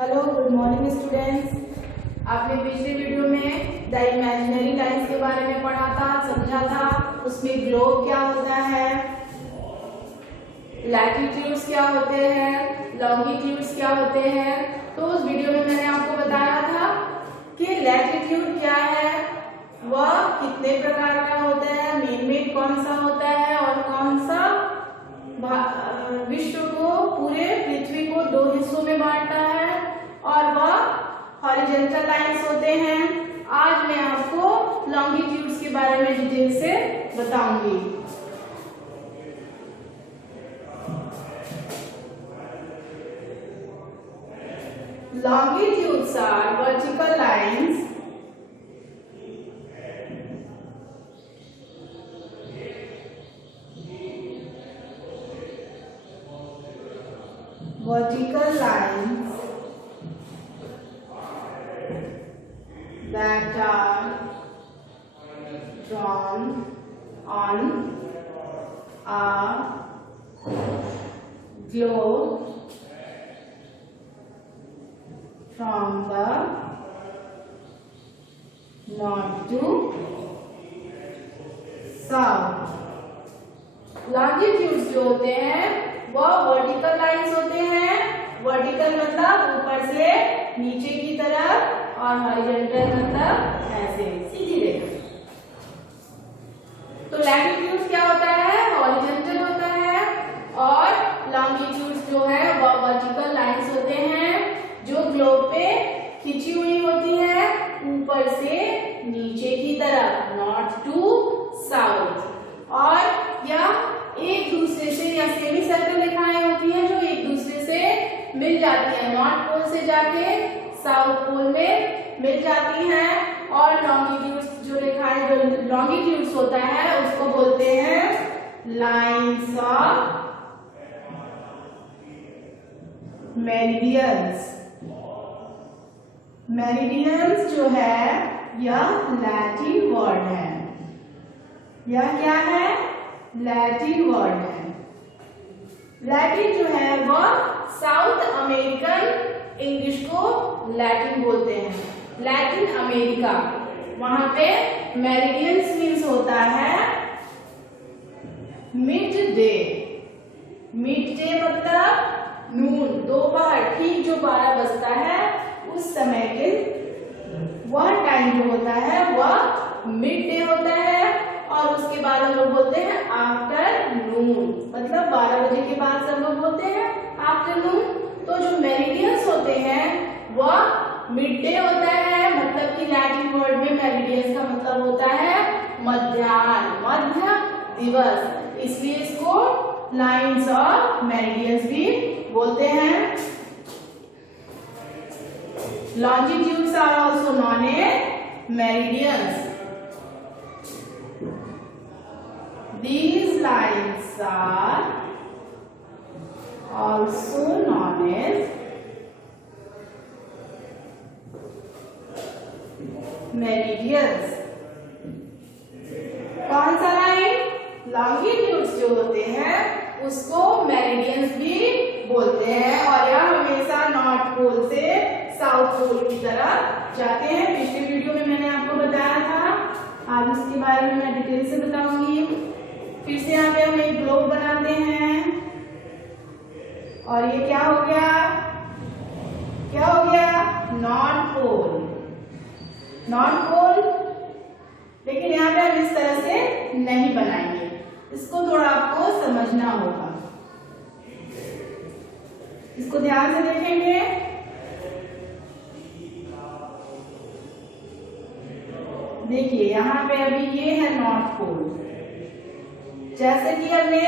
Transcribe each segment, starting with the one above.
Hello, good morning students. आपने पिछले video में द इमेजिनरी लाइंस के बारे में पढ़ा था, समझा था। उसमें ग्लोब क्या होता है, लैटिट्यूड्स क्या होते हैं, लॉन्गिट्यूड्स क्या होते हैं। तो उस वीडियो में मैंने आपको बताया था कि लैटिट्यूड क्या है, वह कितने प्रकार का होता है, मेन कौन सा होता है और कौन सा विश्व को, पूरे पृथ्वी को दो हिस्सों में बांटता है, और वह हॉरिजॉन्टल लाइंस होते हैं। आज मैं आपको लॉन्गिट्यूड्स के बारे में डिटेल से बताऊंगी। Longitudes are vertical lines that are drawn on a globe from the north to south। Longitudes जो होते हैं वह वर्टिकल लाइंस होते हैं। वर्टिकल मतलब ऊपर से नीचे की तरफ, और हॉरिजॉन्टल मतलब ऐसे सीधी रेखा। तो लैटिट्यूड्स क्या होता है, हॉरिजॉन्टल होता है, और लॉन्गिट्यूड्स जो है वह वर्टिकल लाइंस होते हैं जो ग्लोब पे खींची हुई होती है ऊपर से नीचे की तरफ, नॉर्थ टू साउथ। और यह एक दूसरे से या सेमी सर्कल रेखाएं होती हैं जो एक दूसरे से मिल जाती हैं, नॉर्थ पोल से जाके साउथ पोल में मिल जाती हैं। और लॉन्गिट्यूड्स जो रेखाएं, जो लॉन्गिट्यूड्स होता है उसको बोलते हैं लाइंस ऑफ मेरिडियंस। मेरिडियंस जो है यह लैटिन वर्ड है। यह क्या है, लैटिन वर्ड है। लैटिन जो है वह साउथ अमेरिकन इंग्लिश को लैटिन बोलते हैं। लैटिन अमेरिका, वहां पे मेरिडियंस मीन्स होता है मिड डे। मिड डे मतलब नून, दोपहर, ठीक जो 12 बजता है उस समय के, वह टाइम जो होता है वह मिड डे होता है। और उसके बाद हम लोग बोलते हैं आफ्टरनून, मतलब 12 बजे के बाद सब लोग बोलते हैं आफ्टरनून। तो जो मेरिडियंस होते हैं वह मिड डे होता है, मतलब कि लैटिन वर्ड में मेरिडियंस का मतलब होता है मध्याह्न, मध्य दिवस। इसलिए इसको लाइंस ऑफ मेरिडियंस भी बोलते हैं। Longitudes are also known as meridians. These lines are also known as meridians। कौन सा लाइन, लॉन्गिट्यूड्स जो होते हैं उसको मेरिडियंस भी बोलते हैं, और यह हमेशा नॉर्थ पोल से साउथ पोल की तरफ जाते हैं। पिछले वीडियो में मैंने आपको बताया था, आज उसके बारे में मैं डिटेल से बताऊंगी। फिर से यहाँ पे हम एक ग्लोब बनाते हैं, और ये क्या हो गया, क्या हो गया, नॉर्थ पोल। नॉर्थ पोल, लेकिन यहाँ पे हम इस तरह से नहीं बनाएंगे, इसको थोड़ा आपको समझना होगा, इसको ध्यान से देखेंगे। देखिए यहाँ पे अभी ये है नॉर्थ पोल, जैसे कि हमने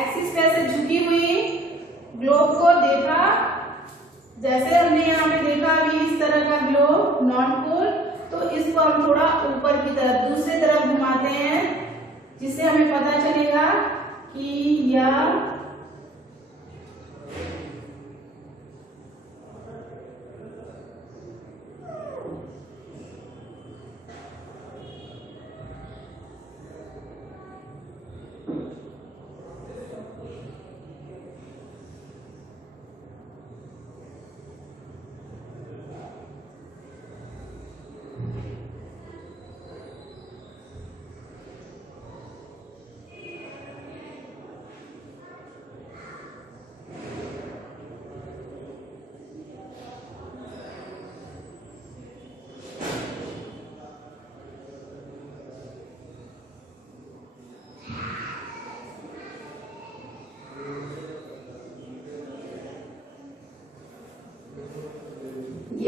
एक्सिस पैसे झुकी हुई ग्लोब को देखा, जैसे हमने यहाँ पे देखा अभी इस तरह का ग्लोब नॉर्थ पोल, तो इसको हम थोड़ा ऊपर की तरफ, दूसरी तरफ घुमाते हैं, जिससे हमें पता चलेगा कि यह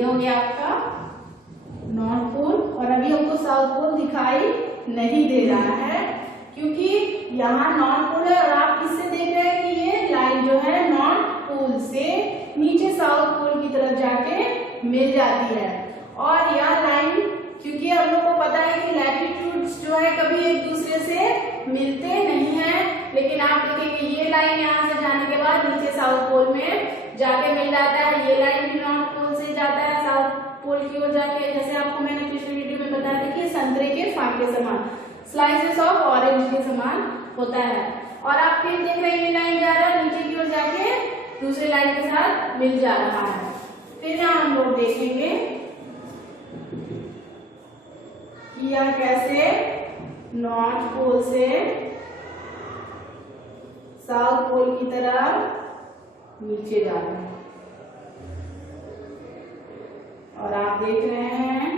ये हो गया आपका नॉर्थ पोल। और अभी हमको साउथ पोल दिखाई नहीं दे रहा है क्योंकि यहाँ नॉर्थ पोल है और आप इससे देख रहे हैं कि ये लाइन जो है नॉर्थ पोल से नीचे साउथ पोल की तरफ जाके मिल जाती है। और यह लाइन, क्योंकि हम लोग को पता है कि लैटिट्यूड्स जो है कभी एक दूसरे से मिलते नहीं हैं, लेकिन आप देखेंगे ये लाइन यहाँ से जाने के बाद नीचे साउथ पोल में जाके मिल जाता है। ये लाइन भी नॉर्थ पोल से जाता है साउथ पोल की ओर जाके, जैसे आपको मैंने पिछले वीडियो में बताया था कि संतरे के फाड़ के समान, स्लाइसेस ऑफ ऑरेंज के समान होता है। और आप फिर देख रहे हैं ये लाइन जा रहा है नीचे की ओर जाके दूसरे लाइन के साथ मिल जा रहा है। फिर यहाँ हम लोग देखेंगे कि यह कैसे नॉर्थ पोल से साउथ पोल की तरफ नीचे जा रहा है। और आप देख रहे हैं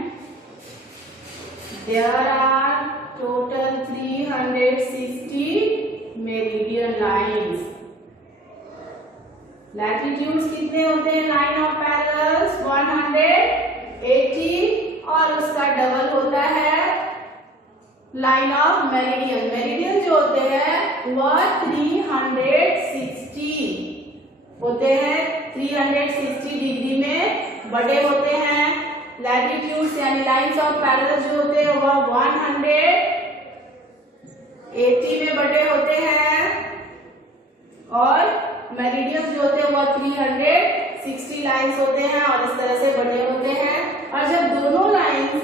there are total 360 meridian lines. Latitudes कितने होते हैं लाइन ऑफ पैरेलल्स? 180 और उसका डबल होता है लाइन ऑफ मेरिडियन। मेरिडियन जो होते हैं वह 360 होते हैं, 360 डिग्री में बड़े होते हैं। लैटिट्यूड्स यानी लाइंस ऑफ पैरेलल जो होते हैं वह 180 में बड़े होते हैं और मेरिडियन जो होते हैं वह 360 लाइंस होते हैं और इस तरह से बड़े होते हैं। और जब दोनों लाइंस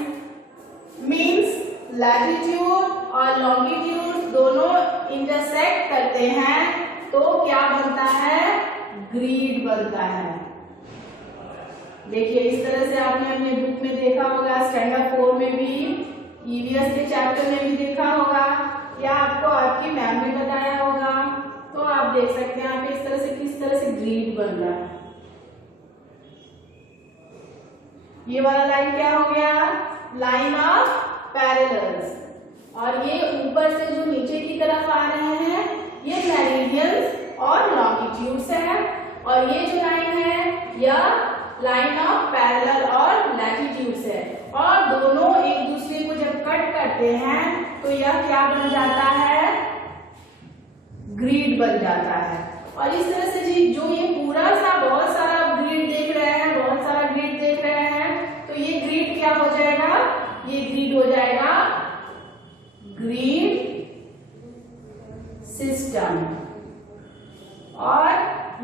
मींस लैटिट्यूड और लॉन्गिट्यूड दोनों इंटरसेक्ट करते हैं तो क्या बनता है? ग्रिड बनता है। देखिए इस तरह से आपने अपने बुक में देखा होगा, स्टैंडर्ड 4 में भी, ईवीएस के चैप्टर में भी देखा होगा, या आपको आपकी मैम ने बताया होगा। तो आप देख सकते हैं यहाँ पे इस तरह से किस तरह से ग्रिड बन रहा है। ये वाला लाइन क्या हो गया? Line of parallels. और ये ऊपर से जो नीचे की तरफ आ रहे हैं ये मेरिडियंस और लॉन्गिट्यूड्स है। और ये जो लाइन है यह लाइन ऑफ पैरेलल और लैटिट्यूड्स है। और दोनों एक दूसरे को जब कट करते हैं तो यह क्या बन जाता है? ग्रिड बन जाता है। और इस तरह से जी जो ये पूरा सा बहुत सारा ग्रिड देख रहे हैं, बहुत सारा ग्रिड देख रहे हैं, तो ये ग्रिड क्या हो जाएगा? ये ग्रिड हो जाएगा ग्रिड सिस्टम। और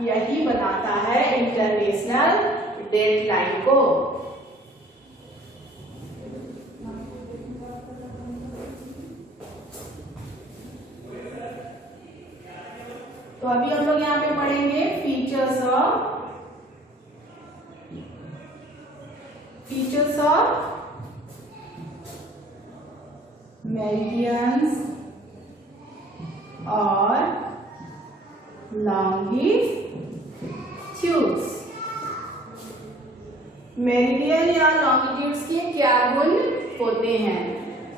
यही बनाता है इंटरनेशनल डेडलाइन को। तो अभी हम लोग यहाँ पे पढ़ेंगे फीचर्स ऑफ मेरिडियंस और लॉन्गिट्यूड्स। मेरिडियन या लॉन्गिट्यूड्स के क्या गुण होते हैं?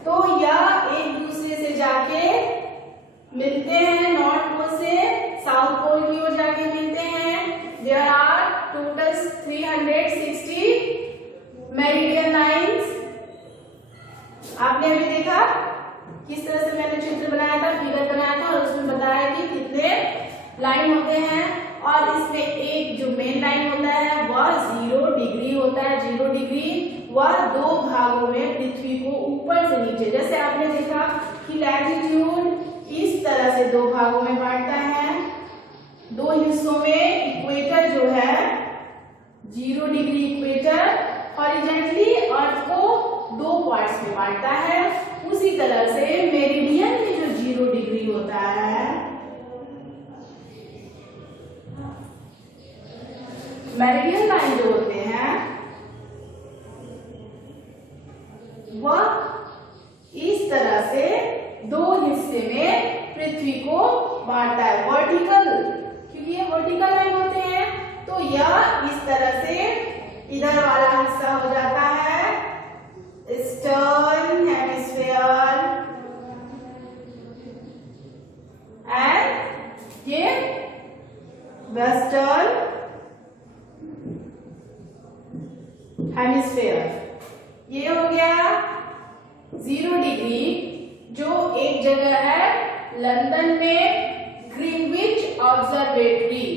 तो यह एक दूसरे से जाके मिलते हैं, नॉर्थ पोल से साउथ पोल की ओर जाके मिलते हैं। There are total 360 meridian lines. आपने अभी देखा किस तरह से मैंने चित्र बनाया था, फिगर बनाया था और उसमें बताया कि कितने लाइन होते हैं। और इसमें एक जो मेन लाइन होता है वह 0 डिग्री होता है। 0 डिग्री वह दो भागों में पृथ्वी को ऊपर से नीचे, जैसे आपने देखा कि लैटिट्यूड इस तरह से दो भागों में बांटता है, दो हिस्सों में। इक्वेटर जो है 0 डिग्री इक्वेटर हॉरिजॉन्टली अर्थ को दो पार्ट्स में बांटता है। उसी तरह से मेरिडियन में जो 0 डिग्री होता है, मेरिडियन लाइन जो होते हैं वह इस तरह से दो हिस्से में पृथ्वी को बांटता है। वर्टिकल, क्योंकि ये वर्टिकल लाइन होते हैं तो यह इस तरह से इधर वाला हिस्सा हो जाता है ईस्टर्न हेमिस्फीयर एंड ये वेस्टर्न हेमिस्फेयर। ये हो गया 0 डिग्री, जो एक जगह है लंदन में ग्रीनविच ऑब्जर्वेटरी।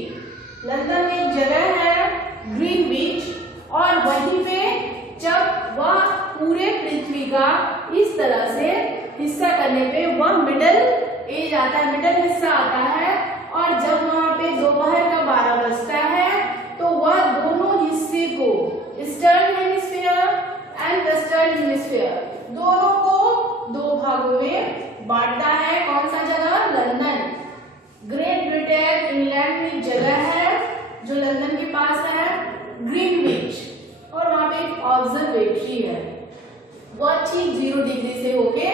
लंदन में एक जगह है ग्रीनविच, और वहीं पे जब वह पूरे पृथ्वी का इस तरह से हिस्सा करने पे वह मिडल एज आता है, मिडल हिस्सा आता है, और जब वहां पे दोपहर का 12 बजता है तो वह दोनों हिस्से को, eastern hemisphere and western hemisphere, दोनों को 2 भागों में बांटता है। कौन सा जगह? लंदन। ग्रेट ब्रिटेन इंग्लैंड में जगह है जो लंदन के पास है, ग्रीनविच, और वहां पे एक ऑब्जर्वेटरी है। वह ठीक 0 डिग्री से होके,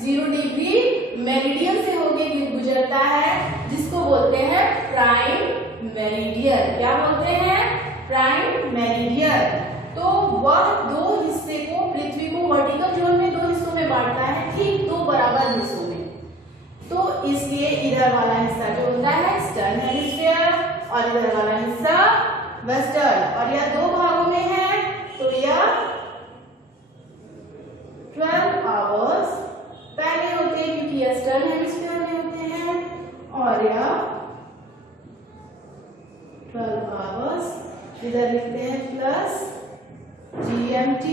0 डिग्री मेरिडियन से होके गुजरता है, जिसको बोलते हैं प्राइम मेरिडियन। क्या बोलते हैं? Prime meridian. तो वह 2 हिस्से को, पृथ्वी को वर्टिकल जोन में 2 हिस्सों में बांटता है, ठीक 2 बराबर हिस्सों में। तो इसलिए इधर वाला हिस्सा जो होता है ईस्टर्न हेमिस्फीयर, और इधर वाला हिस्सा वेस्टर्न, और यह 2 भागों में है, तो यह 12 आवर्स पहले होते हैं क्योंकि ईस्टर्न हेमिस्फीयर में होते हैं, और यह 12 आवर्स इधर लिखते हैं प्लस GMT,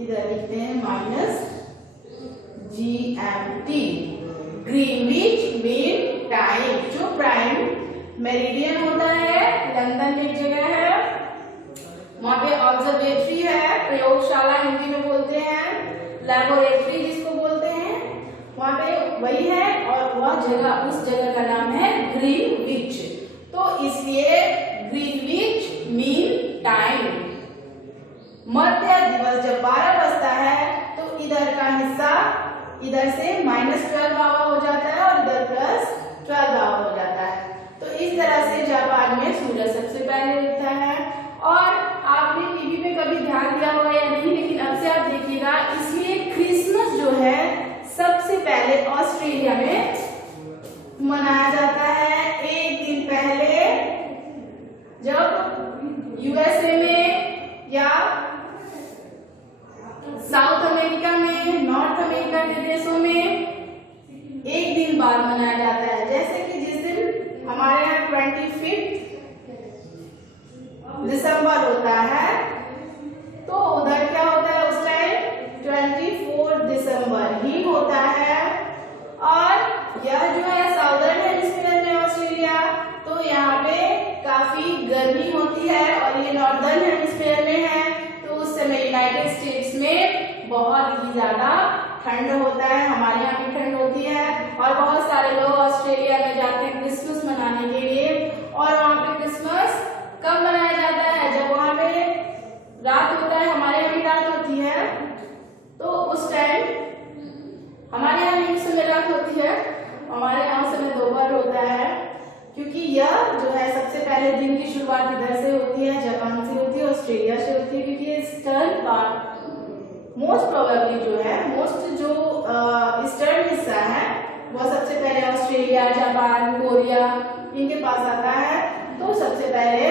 इधर लिखते हैं minus GMT। Greenwich mean time, जो प्राइम मेरिडियन होता है, लंदन में एक जगह है, वहां पे ऑब्जर्वेटरी है, प्रयोगशाला हिंदी में बोलते हैं, लैबोरेटरी जिसको बोलते हैं, वहां पे वही है, और वह जगह, उस जगह का नाम है ग्रीनविच। तो इसलिए ग्रीनविच मीन टाइम। मध्य दिवस जब 12 बजता है तो इधर का हिस्सा इधर से -12 आवर हो जाता है और इधर +12 आवर हो जाता है। तो इस तरह से जापान में सूरज सबसे पहले उगता है। और आपने टीवी पे कभी ध्यान दिया होगा या नहीं, लेकिन अब से आप देखिएगा, इसलिए क्रिसमस जो है सबसे पहले ऑस्ट्रेलिया में मनाया जाता है। एक दिन पहले जब यूएसए में या साउथ अमेरिका में, नॉर्थ अमेरिका के देशों में एक दिन बाद मनाया जाता है। जैसे कि जिस दिन हमारे यहाँ 25 दिसंबर होता है, तो उधर क्या होता है उस टाइम 24 दिसंबर ही होता है। और यह जो है साउदर्न हेमिस्फीयर में ऑस्ट्रेलिया, तो यहाँ पे काफी गर्मी होती है, और ये नॉर्दर्न हेमिस्फीयर में है, तो उस समय यूनाइटेड स्टेट्स में बहुत ही ज्यादा ठंड होता है। हमारे यहाँ भी ठंड होती है, और बहुत सारे लोग ऑस्ट्रेलिया में जाते हैं क्रिसमस मनाने के लिए। और वहाँ पे क्रिसमस कब मनाया जाता है? जब वहाँ पे रात होता है, हमारे यहाँ भी रात होती है, तो उस टाइम हमारे यहाँ नहीं समय रात होती है, हमारे यहाँ समय दोपहर होता है, क्योंकि यह जो है सबसे पहले दिन की शुरुआत इधर से होती है, जापान से होती है, ऑस्ट्रेलिया से होती है, क्योंकि ये ईस्टर्न पार्ट मोस्ट प्रोबेबली जो है, मोस्ट जो ईस्टर्न हिस्सा है वह सबसे पहले ऑस्ट्रेलिया, जापान, कोरिया इनके पास आता है। तो सबसे पहले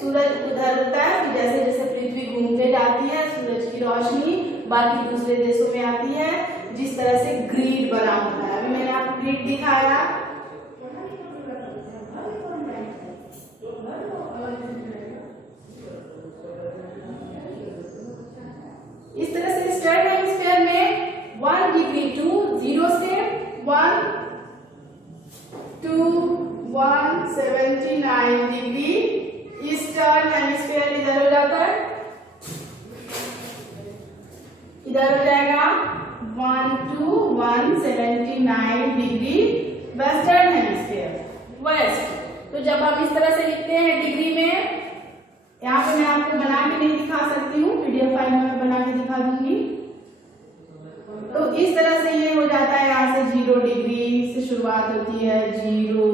सूरज उधर उगता है, तो जैसे जैसे पृथ्वी घूमते जाती है, सूरज की रोशनी बाकी दूसरे देशों में आती है, जिस तरह से ग्रिड बना होता है। अभी मैंने आपको ग्रिड दिखाया, इस तरह से ईस्टर्न हेमिस्फीयर में 1 डिग्री टू 0 से 1 to 179 डिग्री ईस्टर्न हेमिस्फीयर इधर हो जाता है, इधर हो जाएगा 1 to 179 degree western hemisphere, west. तो जब हम इस तरह से लिखते हैं डिग्री में, यहाँ पे मैं आपको बना के नहीं दिखा सकती हूँ, PDF फाइल में बना के दिखा दूंगी। तो इस तरह से ये हो जाता है, यहाँ से 0 डिग्री से शुरुआत होती है, 0,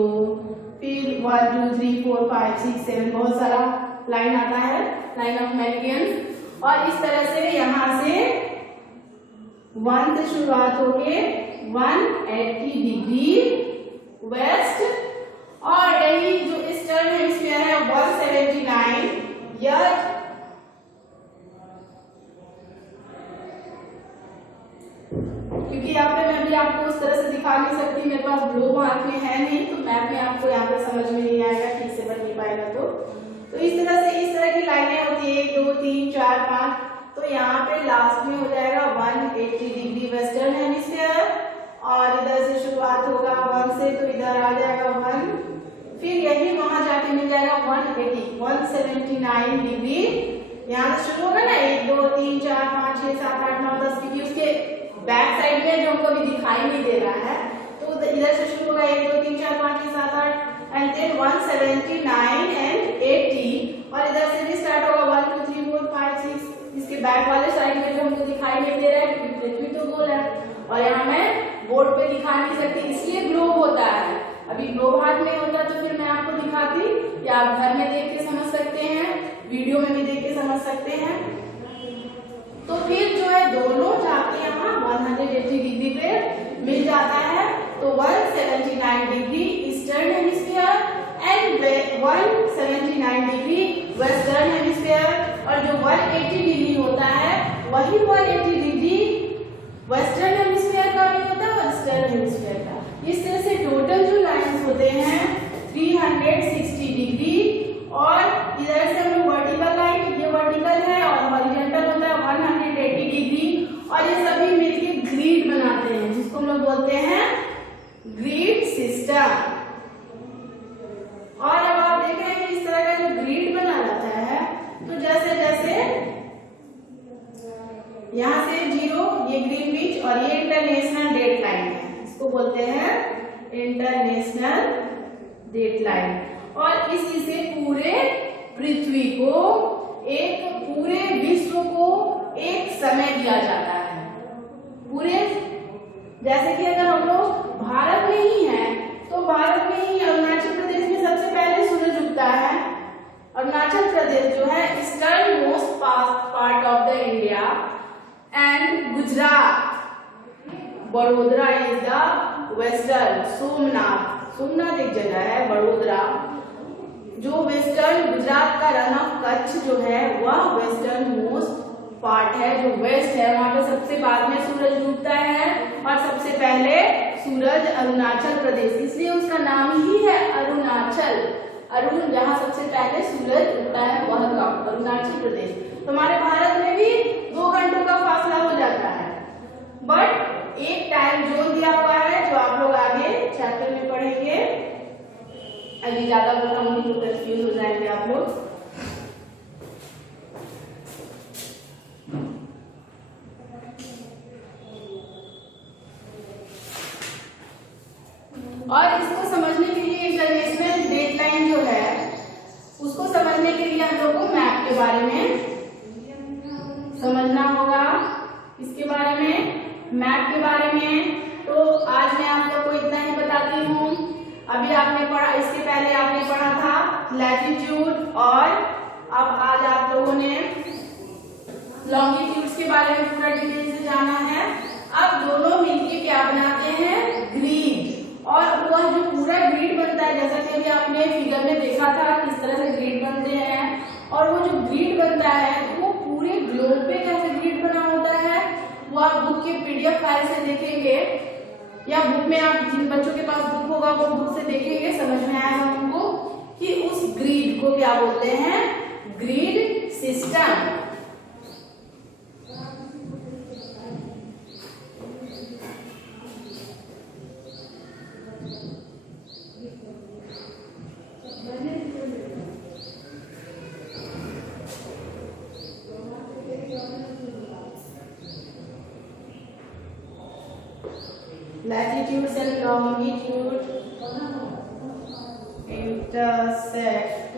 फिर 1 2 3 4 5 6 7 बहुत सारा लाइन आता है, लाइन ऑफ मेरिडियन। और इस तरह से यहाँ से 1 से शुरुआत होके 180 डिग्री वेस्ट, और यही जो ईस्टर्न हेमिस्फीयर है 179, यह क्योंकि यहाँ पे मैं भी आपको उस तरह से दिखा नहीं सकती, मेरे पास ग्लोब हाथ में है नहीं, तो मैप में आपको यहाँ पे समझ में नहीं आएगा, ठीक से बन नहीं पाएगा। तो इस तरह से इस तरह की लाइनें होती है 1 2 3 4 5। तो यहाँ पे लास्ट में हो जाएगा 180 डिग्री वेस्टर्न हेमिस्फीयर, और इधर से शुरुआत होगा 1 से, तो इधर आ जाएगा 1, फिर यही वहां जाके मिल जाएगा 179 डिग्री। यहाँ से शुरू होगा ना 1 2 3 4 5 6 7 8 9 10, क्योंकि उसके बैक साइड में जो हमको अभी दिखाई नहीं दे रहा है, तो इधर से शुरू होगा 1 2 3 4 5 6 7 8 एंड देन 179 एंड 80, और इधर से भी स्टार्ट होगा 1 2 3 4 5 6। इसके बैक वाले साइड में जो हमको दिखाई नहीं दे रहा है क्योंकि पृथ्वी तो गोल है, और यहाँ मैं बोर्ड पे दिखा नहीं सकती, इसलिए ग्लोब होता है। अभी ग्लोब हाथ में होता तो फिर मैं आपको दिखाती, या आप घर में देख के समझ सकते हैं, वीडियो में भी देख के समझ सकते हैं। तो फिर जो है दोनों जाके यहाँ 180 डिग्री पे मिल जाता है, तो 179 degree eastern hemisphere and 179 degree western hemisphere, और जो 180 डिग्री होता है वही 180 डिग्री वेस्टर्न हेमिस्फीयर का भी होता है और ईस्टर्न हेमिस्फीयर का। इस तरह से टोटल जो लाइंस होते हैं 360 डिग्री, और इधर से हम वर्टिकल लाइन, ये वर्टिकल है, और हॉरिजॉन्टल होता है 180 डिग्री, और ये सभी मिलके ग्रिड बनाते हैं, जिसको हम लोग बोलते हैं ग्रिड सिस्टम। और अब आप देख रहे हैं कि इस तरह का जो ग्रिड बना रहता है, तो जैसे जैसे यहाँ से 0 ये ग्रीनविच, और ये इंटरनेशनल डेट लाइन है, इसको बोलते हैं इंटरनेशनल डेट लाइन। और इसी से पूरे पृथ्वी को, एक पूरे विश्व को एक समय दिया जाता है। पूरे, जैसे कि अगर हम लोग भारत में ही हैं, तो भारत में ही अरुणाचल प्रदेश में सबसे पहले सूरज उगता है। अरुणाचल प्रदेश जो है eastern most part of the India, and Gujarat, Vadodara is the western, Somnath एक जगह है बड़ोदरा, जो वेस्टर्न गुजरात का रन ऑफ कच्छ जो है वह वेस्टर्न मोस्ट पार्ट है, जो वेस्ट है, वहां पे सबसे बाद में सूरज डूबता है, और सबसे पहले सूरज अरुणाचल प्रदेश, इसलिए उसका नाम ही है अरुणाचल। अरुण जहाँ सबसे पहले सूरज उगता है वह गांव अरुणाचल प्रदेश। तो हमारे भारत में भी 2 घंटों का फासला हो जाता है, बट एक टाइम जोन दिया हुआ है जो आप लोग आगे चैप्टर में पढ़ेंगे। अभी ज्यादा बताऊंगी तो कंफ्यूज हो जाएंगे आप लोग। और इसको समझने के लिए इंटरनेशनल डेट लाइन जो है उसको समझने के लिए हम लोग को मैप के बारे में समझना होगा। इसके बारे में, मैप के बारे में, तो आज मैं आप लोग को इतना ही बताती हूँ। अभी आपने पढ़ा, इसके पहले आपने पढ़ा था लैटिट्यूड, और अब आज आप लोगों ने लॉन्गिट्यूड्स के बारे में पूरा डिटेल से जाना है। अब दोनों मिलके क्या बनाते हैं, ग्रिड, और वह जो पूरा ग्रिड बनता है, जैसा कि अभी आपने फिगर में देखा था किस तरह से ग्रिड बनते हैं, और वो जो ग्रिड बनता है वो पूरे ग्लोब पे कैसे ग्रिड बना होता है वो आप बुक के PDF फाइल से देखेंगे, या बुक में आप जिन बच्चों के पास बुक होगा वो बुक से देखेंगे, समझ में आएगा उनको कि उस ग्रिड को क्या बोलते हैं, grid system. Latitudes and longitude intersect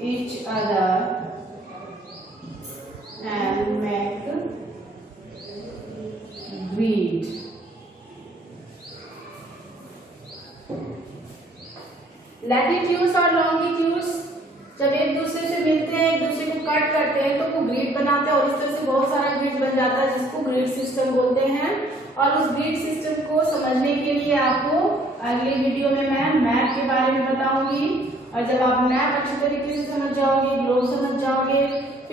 each other and make grid. Latitudes और longitudes जब एक दूसरे से मिलते हैं, एक दूसरे को कट करते हैं, तो वो ग्रिड बनाते हैं, और इस तरह से बहुत सारा ग्रिड बन जाता है जिसको ग्रिड सिस्टम बोलते हैं। और उस ग्रिड सिस्टम को समझने के लिए आपको अगले वीडियो में मैं मैप के बारे में बताऊंगी, और जब आप मैप अच्छी तरीके से समझ जाओगे, ग्लोब समझ जाओगे,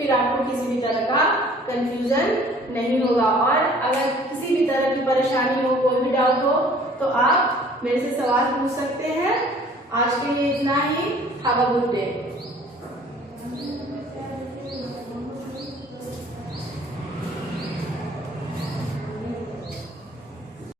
फिर आपको किसी भी तरह का कंफ्यूजन नहीं होगा। और अगर किसी भी तरह की परेशानी हो, कोई भी डाउट हो, तो आप मेरे से सवाल पूछ सकते हैं। आज के लिए इतना ही। Have a good day.